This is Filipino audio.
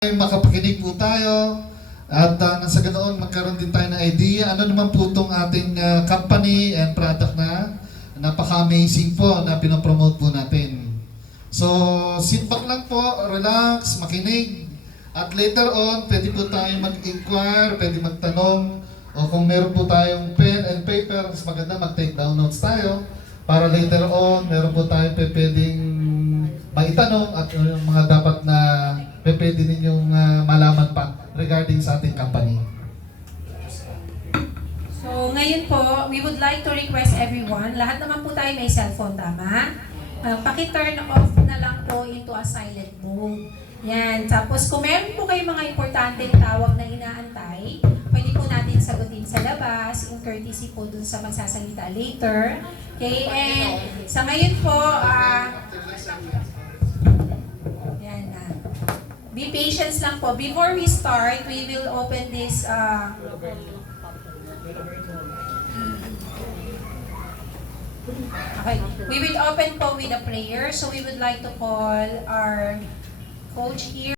Makapakinig po tayo at nasa ganoon magkaroon din tayo ng idea ano naman po itong ating company and product na napaka-amazing po na pinopromote po natin. So, sit back lang po, relax, makinig at later on, pwede po tayo mag-inquire, pwede magtanong o kung meron po tayong pen and paper, mas maganda mag-take down notes tayo para later on, meron po tayong pwedeng maitanong at yung mga dapat na pwede ninyong malaman pa regarding sa ating company. So, ngayon po, we would like to request everyone, lahat naman po tayo may cellphone, tama? Paki-turn off na lang po into a silent mode. Yan. Tapos, kung meron po kayong mga importanteng tawag na inaantay, pwede po natin sagutin sa labas, in courtesy po dun sa magsasalita later. Okay? And sa ngayon po, be patient lang po. Before we start, we will open this okay. We will open po with a prayer. So we would like to call our coach here.